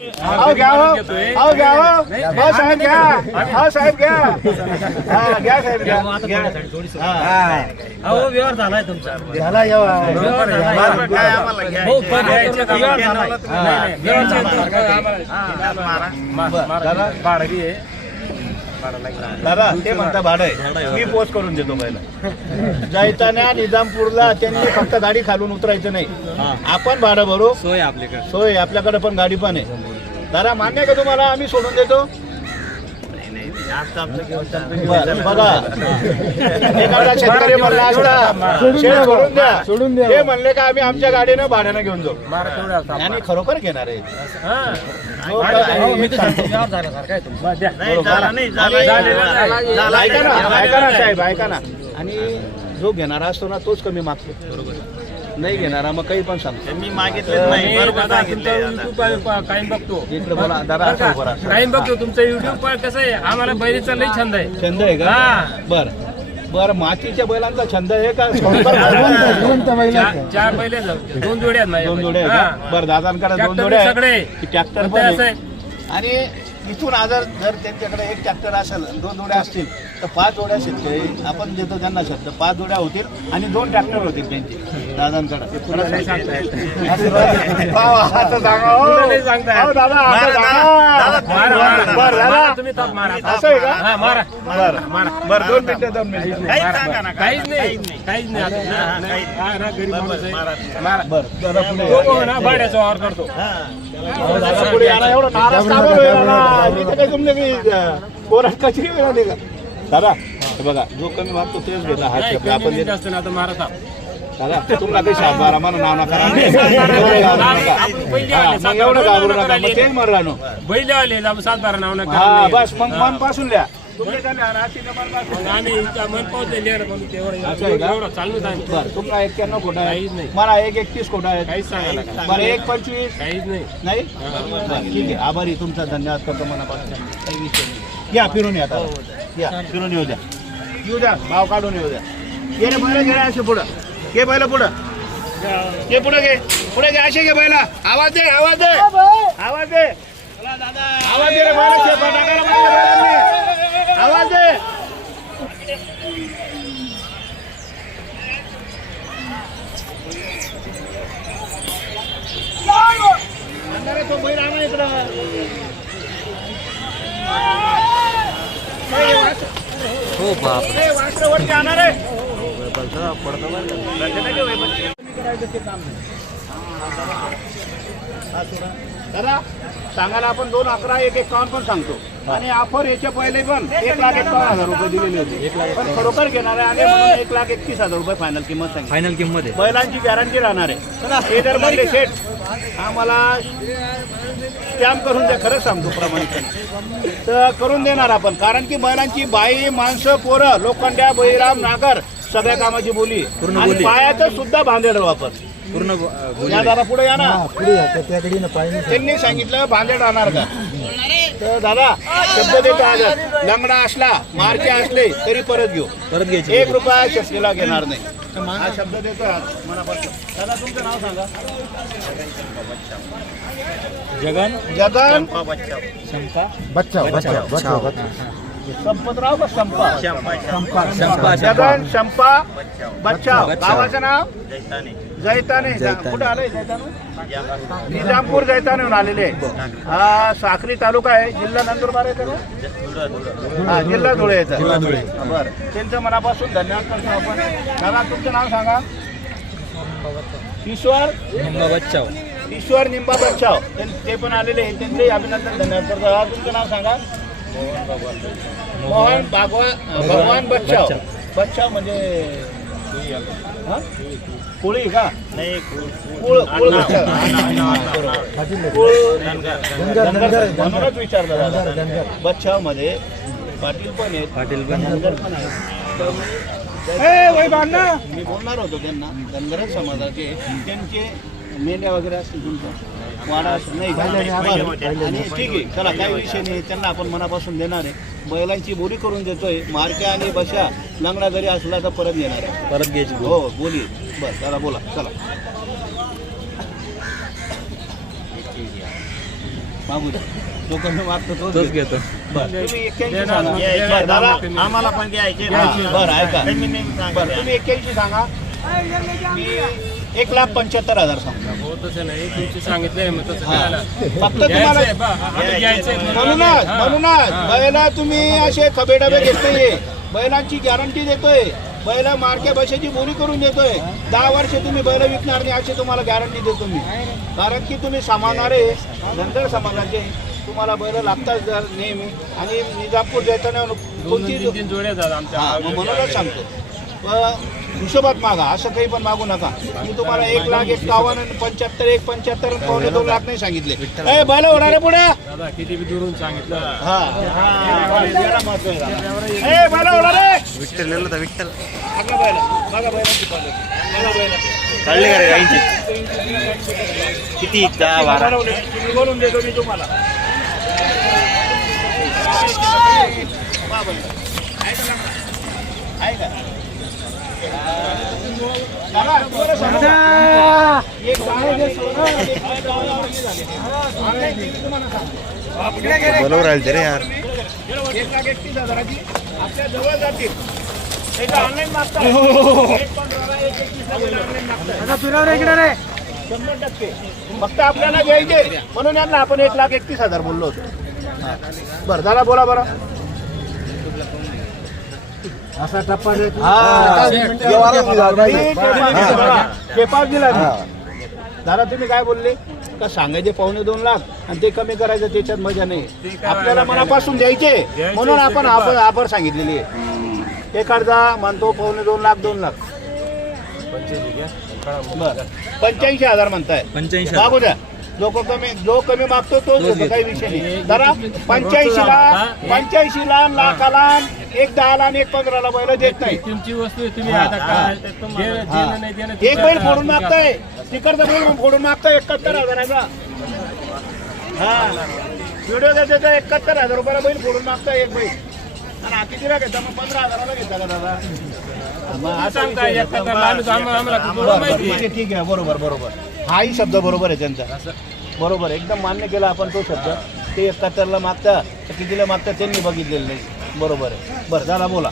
आओ घ्या हो, आओ घ्या हो, हो साहेब घ्या, हो साहेब घ्या, हा घ्या साहेब घ्या, अहो व्यवहार झालाय तुमचा, झाला व्यवहार काय आम्हाला घ्या हो पण भाडगी आहे दादा ते म्हणता भाडं आहे मी पोस्ट करून देतो पहिला जायताना निजामपूरला त्यांनी फक्त गाडी खालून उतरायचं नाही आपण भाडं भरू सोय आपल्याकडे सोय आपल्याकडे पण गाडी पण आहे दादा मान्य का तुम्हाला आम्ही सोडून देतो बघा एखादा शेतकरी म्हणला असता शेत सोडून द्या ते म्हणले का आम्ही आमच्या गाडीनं भाड्यानं घेऊन जाऊ आणि खरोखर घेणार आहे ऐका ना साहेब ऐका ना आणि जो घेणारा असतो ना तोच कमी मागतो नाही घेणारा मग काही पण सांगतो मी मागितलं कायम बघतो इकडे बोला दादा कायम बघतो तुमचं युट्यूब कसं आहे आम्हाला बैलीचा लई छंद आहे छंद आहे का बर बर मातीच्या बैलांचा छंद आहे का चार बैले दोन जोड्या आहेत दोन जोड्या आहे का बरं दादांकडे दोन जोड्या सगळे ट्रॅक्टर पण आहे आणि इथून जर त्यांच्याकडे एक ट्रॅक्टर असेल दोन जोड्या असतील तर 5 जोड्या शेतकरी आपण देतो त्यांना शब्द 5 जोड्या होतील आणि 2 ट्रॅक्टर होतील त्यांचे दादांकडे असं आहे का बरं 2 मिनिटं 2 मिनिटं काहीच नाही काहीच नाही बरं भाड्याचा व्यवहार करतो पुढे एवढा नाराज का काही तुमने कोराट कचरी मिळाली का दादा हे बघा जो कमी मागतो तेच घेतला हा शब्द आपण देत असतो ना आता मारत दादा तुम्हाला काही शाबारा म्हणा नाव नका एवढं घाबरू नका मग तेच मर राहणं बैल आले 7-12 नाव नका हा बस मग मन पासून द्या तुमचा 91 खोटा आहे मला 131 खोटा आहे काहीच सांगा बरं 125 काहीच नाही ठीक आहे आभारी तुमचा धन्यवाद करतो मनापासून काही विषय नाही या फिरून या या फिरून येऊ द्या भाव काढून येऊ द्या ये रे बैल घे असे पुढं घे बैल पुढं घे पुढे घे असे घे बैला आवाज दे आवाज दे रे बैल आवाज दे तो बैल आणा इकडं हो बाप वासरवरती आणा रे दादा सांगायला आपण 211 151 पण सांगतो आणि ऑफर याच्या पहिले पण 1,51,000 रुपये दिलेले होते पण खरोखर घेणार आहे आणि 1,31,000 रुपये फायनल किंमत सांगितली फायनल किंमत आहे बैलांची गॅरंटी राहणार आहे हे जर म्हणले सेट आम्हाला स्टॅम्प करून द्या खरंच सांगतो प्रामाणिकपणे तर करून देणार आपण कारण की बैलांची बाई माणसं पोरं लोखंड्या बळीराम नागर सगळ्या कामाची बोली आणि पायाचं सुद्धा भांडेड वापर पूर्ण या दादा पुढे या ना त्यांनी सांगितलं भांडेड राहणार का तर दादा शब्द देतो आज लंगडा असला मारके असले तरी परत घ्यायचे 1 रुपया शस्त्रीला घेणार नाही हा शब्द देतो आज मनापासून दादा तुमचं नाव सांगा जगन संपतराव का संपा जगन शंपा बच्चाव गावाचं नाव जैताने कुठे आलंय जैताने निजामपूर जैताने आलेले हा साक्री तालुका आहे जिल्हा नंदुरबार आहे हा जिल्हा धुळे येतं बरं त्यांचं मनापासून धन्यवाद करतो आपण दादा तुमचं नाव सांगा ईश्वर निंबा बच्चाव ते पण आलेले आहे त्यांचंही अभिनंदन धन्यवाद करतो दादा तुमचं नाव सांगा मोहन भगवान बच्चाव म्हणजे कोळी का नाही म्हणूनच विचारलं बच्चाव मध्ये पाटील पण आहेत मी बोलणार होतो त्यांना धनगर समाजाचे त्यांचे मेंढ्या वगैरे असतील तुमच्या वाडा नाही आणि ठीक आहे चला काही विषय नाही त्यांना आपण मनापासून देणार आहे बैलांची बोली करून देतोय मारक्या आणि बशा लंगडा जरी असला तर परत येणार आहे परत घ्यायची हो बोली बस चला बोला चला मागू द्या. जो कमी मागतो तोच तोच घेतो. बरं तुम्ही 81 देणार, सांगा. देणार. बरं, दादा आम्हाला पण घ्यायचे हा, बरं ऐका कमी नाही सांगा. बरं तुम्ही 81 सांगा. मी 1,75,000 सांगतो. हो तसं नाही तुमची सांगितलंय मग तसं हा. करायला. फक्त तुम्हाला घ्यायचंय बा, आम्हाला घ्यायचंय. म्हणूनच हा. म्हणूनच हा. बैला तुम्ही असे खबेडबे घेत नाहीये. बैलांची गॅरंटी देतोय. बैला मार्के बशाची बोली करून देतोय. 10 वर्ष तुम्ही बैल विकणार नाही अशी तुम्हाला गॅरंटी देतो मी. कारण की तुम्ही समावणारे धनगर समाजाचे तुम्हाला बैल लागतात जर नेहमी आणि निजामपूर जाताना दोन तीन जोड्या जातात आमच्या हा, मग म्हणूनच सांगतो हिशोबात मागा, असं काही पण मागू नका. मी तुम्हाला 1,51,75 1,75 पावणे 2 लाख नाही सांगितले. ए बैल होणार आहे पुढे. दादा किती बी दुरून सांगितलं. हा हा जरा महत्व आहे दादा. ए बैल होणार आहे. विठ्ठल लिहिलं होतं, विठ्ठल मागा बैल, मागा बैलांची क्वालिटी. मागा बैल. काढले का रे गाईंची? किती 10 12 बनवले. मी बोलून देतो मी तुम्हाला. वा बैल. आहे का? दादा, तुम्हाला सांगा. एक बाळा जे सोडलं, एक बाळा झाले. ऑनलाईन टीव्ही तुम्हाला सांगतो. बरोबर राहील ते रे यार. 1,31,000ची आपल्या जवळ जातील. त्याचं ऑनलाईन मागतात. 1,15,000, 1,31,000 ऑनलाईन मागतात. 100%. फक्त आपल्याला घ्यायचे म्हणून यांना आपण 1,31,000 बोललो होतो. बरं दादा बोला बरं. असा टप्पा पेपार दिला मी. दादा तुम्ही काय बोलले का सांगायचे 2.25 लाख आणि ते कमी करायचं त्याच्यात मजा नाही. आपल्याला मनापासून द्यायचे म्हणून आपण ऑफर सांगितलेली आहे. एखादा म्हणतो 2.25 लाख 2 लाख. बरं 85,000 म्हणताय. 85 मागू द्या. जो कमी मागतो तोच घेतो, काही विषय नाही. जरा 85 ला लाखाला 1,10 ला 1,15 बैल देत नाही. तुमची वस्तू आहे, तुम्ही आता काय देणं नाही देणं एक बैल फोडून मागताय. तिकडचा बैल फोडून मागताय 71,000चा. हा व्हिडिओ देतो 71,000 रुपयाला बैल फोडून मागताय एक बैल. आणि हा कितीला घेता मग 15,000ला घेता का दादा? मग असं सांगता विषय आहे. 71 आम्हाला बरं, माहिती आहे. ठीक आहे बरोबर बरोबर. हाही शब्द बरोबर आहे त्यांचा. बरोबर एकदम मान्य केला आपण तो शब्द. ते 71ला मागता तर कितीला मागता त्यांनी बघितलेलं नाही. बरोबर आहे. बरं दादा बोला.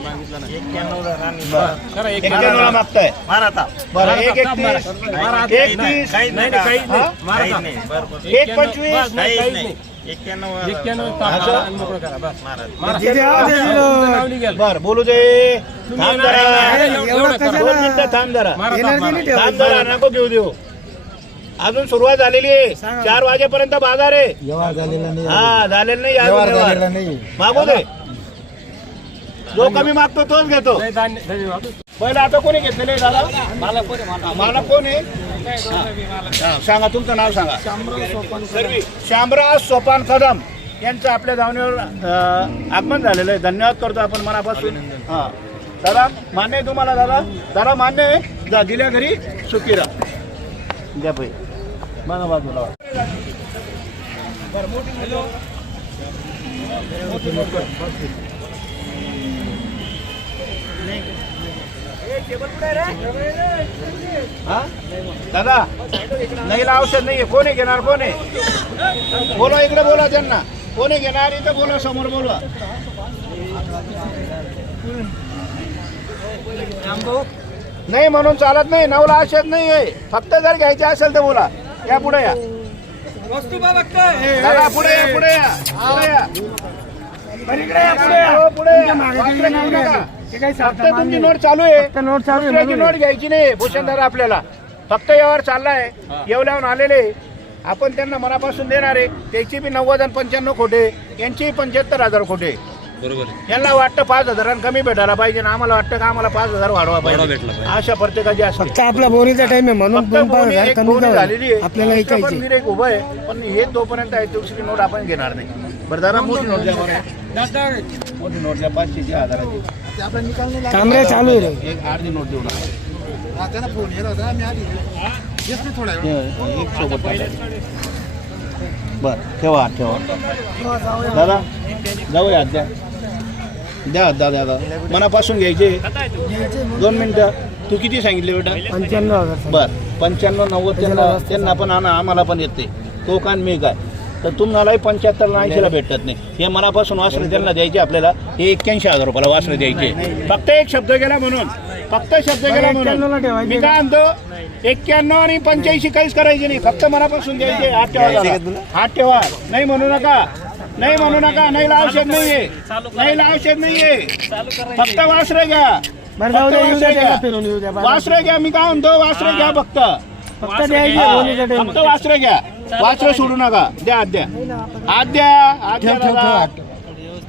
91 राणी. बरं खरं 91ला मागताय. मारा बरं 1,31 1,30 काहीच नाही नाही, काहीच नाही. हा? काहीच नाही. बरोबर. 1,25 काहीच नाही. 91 91 असं? आणि मोकळं करा बस. मारा. मारा. तुमचं नाव निघेल. बरं बोलू दे. थांब जरा. एवढं करा. 2 मिनिटं थांब जरा. मारा ताप मारा. थांब जरा नको घेऊ देऊ. अजून सुरुवात झालेली आहे. 4 वाजेपर्यंत बाजार आहे. व्यवहार झालेला नाही. हा झालेलं नाही व्यवहार अजून झालेला व्यवहार. नाही. मागू दे. जो कमी मागतो तोच घेतो. नाही, धन्यवाद. पहिला आता कोणी घेतलेलं आहे दादा? मला कोण आहे? हा, सांगा तुमचं नाव सांगा. शामराव सोपान कदम यांचं आपल्या धावणीवर आगमन झालेलं आहे. धन्यवाद करतो आपण मनापासून. हा दादा मान्य आहे तुम्हाला? दादा दादा मान्य आहे. जा दिल्या घरी सुखी राहा. द्या पैसे मला बाजूला. बरं मोठी हा दादा नाहीला औषध नाहीये. कोण आहे घेणार? कोण आहे? बोला इकडे बोला त्यांना. कोण आहे घेणार? इथं बोला समोर बोला. नाही म्हणून चालत नाही. 9ला औषध नाहीये. फक्त जर घ्यायचे असेल तर बोला. या पुढे या दादा. पुढे या पुढे या पुढे या. इकडे या पुढे या. हो, पुढे या. वाकडे घेऊ नका. फक्त तुमची नोट चालू आहे. दुसऱ्याची नोट घ्यायची नाही भूषणदार आपल्याला. फक्त यावर चाललाय. येवल्याहून आलेले आपण त्यांना मनापासून देणार आहे. त्याची बी 90 आणि 95 खोटे. यांचीही 75,000 खोटे. बरोबर. यांना वाटतं 5,000 कमी भेटायला पाहिजे ना. आम्हाला वाटतं का आम्हाला 5,000 वाढवा भेटला पाहिजे. पाहिजे. अशा प्रत्येकाची असते. फक्त आपला बोरीचा टाइम आहे म्हणून फक्त 2,000 बोनी- कमी बोनी झालेली आहे. आपल्याला इथं पण ऐकायचे. गिऱ्हाईक उभं आहे. पण हे तोपर्यंत आहे दुसरी नोट आपण घेणार नाही. बरं दादा मोठी नोट द्या बरं. मोठी नोट द्या 500ची 1000ची. कॅमेरा चालू आहे रे. एक अर्धी नोट देऊ नका. एक सोबत टाका. बरं ठेवा ठेवा दादा. जाऊया द्या द्या दादा. मनापासून घ्यायचे. 2 मिनिटं. तू किती सांगितले बेटा? 95,000. बर 95 90 त्यांना पण आणा. आम्हाला पण येते. तो कान मी काय तर तुम्हालाही 75 80 ला भेटत नाही. हे मनापासून वासरे त्यांना द्यायचे आपल्याला. हे 81,000 रुपयाला वासरे द्यायचे. फक्त एक शब्द गेला म्हणून, फक्त शब्द गेला 91 ला म्हणून ठेवायचे मी काय म्हणतो, 91 आणि 85 काहीच करायचे नाही. फक्त मनापासून द्यायचे. हात ठेवा जरा. हात ठेवा. नाही म्हणू नका, नाही म्हणू नका. नाही औषध नाहीये, नाही औषध नाहीये. फक्त वासरे घ्या, बरं जाऊ द्या, येऊ द्या, वासरे त्याला घ्या. फिरून येऊ द्या. वासरे घ्या. मी काय म्हणतो, वासरे घ्या फक्त. फक्त द्यायचे होलीच्या फक्त टाइम. वासरे घ्या. वासरे सोडू नका. द्या हात द्या, हात द्या, हात द्या दादा.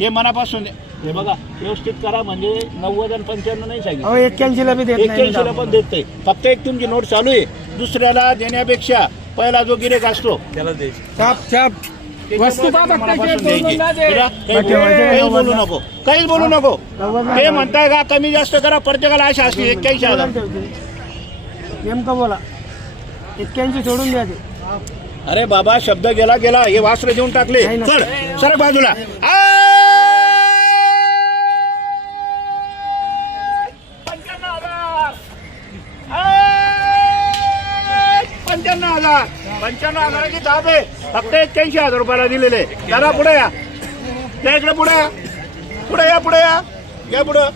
हे मनापासून द्या. हे बघा व्यवस्थित करा. म्हणजे 90 आणि 95 नाही सांगितलं, अहो 81 ला बी देत 81 ला नाही. पण देत नाही. फक्त एक तुमची नोट चालू आहे. दुसऱ्याला देण्यापेक्षा पहिला जो गिरेक असतो चाप चाप वस्तू का मनापासून द्यायची. ठेवायचे. काही बोलू नको, काहीच बोलू नको. ते म्हणताय का कमी जास्त करा, प्रत्येकाला आशा असते. 81,000. नेमकं बोला. 81 सोडून द्या ते. अरे बाबा शब्द गेला गेला. हे वासरे देऊन टाकले. नाही ना. चल सरक बाजूला. 95,000ची ताप आहे. फक्त 81,000 रुपयाला दिलेले. दादा पुढे या, त्या इकडे पुढे या, पुढे या, पुढे या, या पुढं.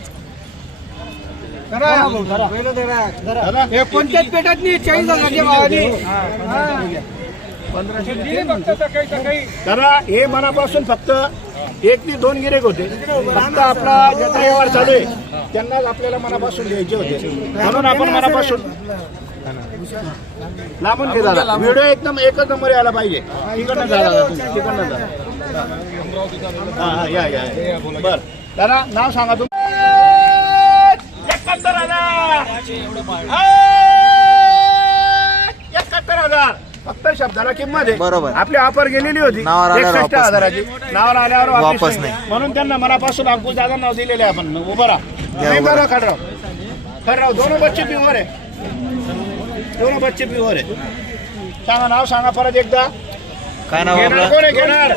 दादा कोणत्याच पेटात नाही 40,000च्या भावाने. दादा हे मनापासून फक्त 1 ते 2 गिरेक होते. फक्त आपला ज्याचा व्यवहार चालू आहे त्यांनाच आपल्याला मनापासून द्यायचे होते. म्हणून आपण मनापासून लांबून घे दादा. व्हिडिओ एकदम एकच नंबर यायला पाहिजे. तिकडनं जा दादा, तुम्ही तिकडनं जा. हा या या. बर दादा नाव सांगा तुम्ही. 71,000 फक्त शब्दाला किंमत आहे. बरोबर. आपली ऑफर गेलेली होती नावावर आल्यावर 61,000ची. नावाला आल्यावर वापस नाही. म्हणून त्यांना मनापासून अंकुश दादा नाव दिलेले आहे आपण. उभं राहा. नाही दादा खडराव, खडराव दोनों बच्चे प्युअर आहे. दोनों बच्चे प्युअर आहे. सांगा नाव सांगा परत एकदा. काय नाव घेणार आपलं? कोण आहे? घेणार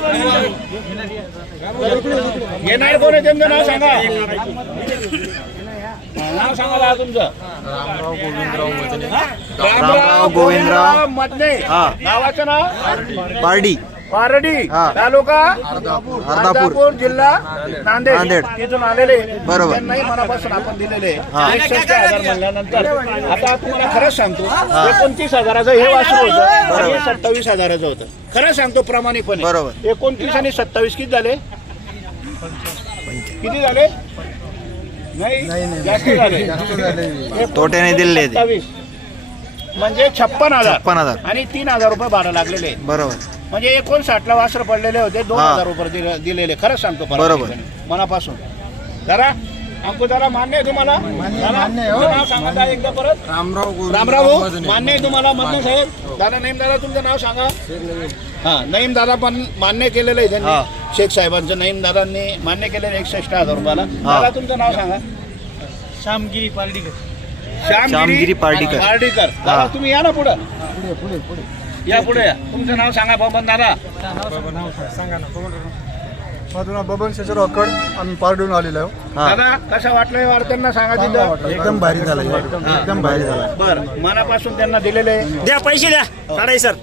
घेणार कोण आहे त्यांचं नाव सांगा. नाव सांगा दादा तुमचं. रामराव गोविंदराव मधने. हा. नावाचं नाव पारडी पारडी, हा. तालुका अर्धापूर, जिल्हा नांदेड. नांदेड. तिथून आलेले. बरोबर. त्यांनाही मनापासून आपण दिलेले. हा. 61,000 म्हणल्यानंतर आता तुम्हाला खरंच सांगतो 29,000चं हे वासरू होतं आणि 27,000चं होतं. खरं सांगतो प्रामाणिकपणे. बरोबर. 29 आणि 27 किती झाले? किती झाले? नाही जास्त झाले. तोट्याने दिलेले ते. 27 म्हणजे 56,000 56,000. आणि 3,000 रुपये भाडं लागलेले. बरोबर. म्हणजे 59ला वासर पडलेले होते. 2,000 रुपये दिलेले. खरंच सांगतो बरोबर. मनापासून. जरा अंकुश दादा मान्य आहे तुम्हाला? दादा, तुमचं नाव सांगा दादा एकदा परत. रामराव मान्य आहे तुम्हाला? मधने साहेब दादा नईम दादा तुमचं नाव सांगा. हा नईम दादा पण मान्य केलेलं आहे त्यांनी. शेख साहेबांचं नईम दादांनी मान्य केलेलं 61,000 रुपयाला. दादा तुमचं नाव सांगा. श्यामगिरी पार्टीकर. श्यामगिरी पार्टीकर. पार्टीकर. दादा तुम्ही या ना पुढं. या पुढे या. तुमचं नाव सांगा बबन दादा. माझं नाव बबन शेजर अक्कड. आम्ही पारडून आलेलो आहोत. हा. दादा कसं वाटलंय वार्त्यांना सांगा तिथं. एकदम भारी झालं, एकदम भारी झालं. बरं मनापासून त्यांना दिलेले. द्या पैसे द्या काढाय सर.